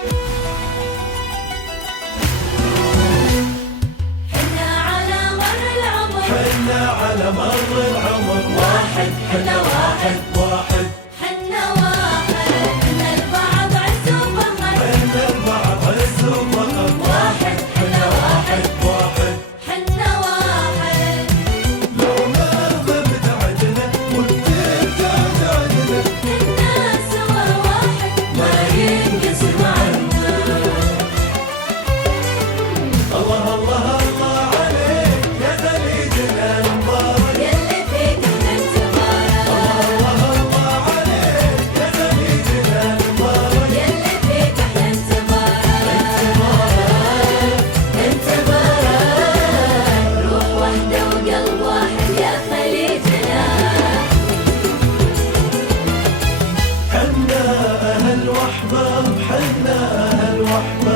حنا على مر العمر واحد، حنا واحد واحد، حنا واحد، حنا البعض عز وفخر، حنا البعض عز وفخر، واحد حنا واحد، واحد حنا واحد، لو ما بتعدنا وبترجع تعدنا، حنا سوا واحد ما ينقسم عنا. الله الله الله عليك يا خليجنا المبارك، يلي فيك احنا نتبارك، الله الله عليك يا خليجنا المبارك، يلي فيك احنا نتبارك، روح واحدة وقلب واحد يا خليجنا. حنا أهل وأحباب، حنا أهل وأحباب.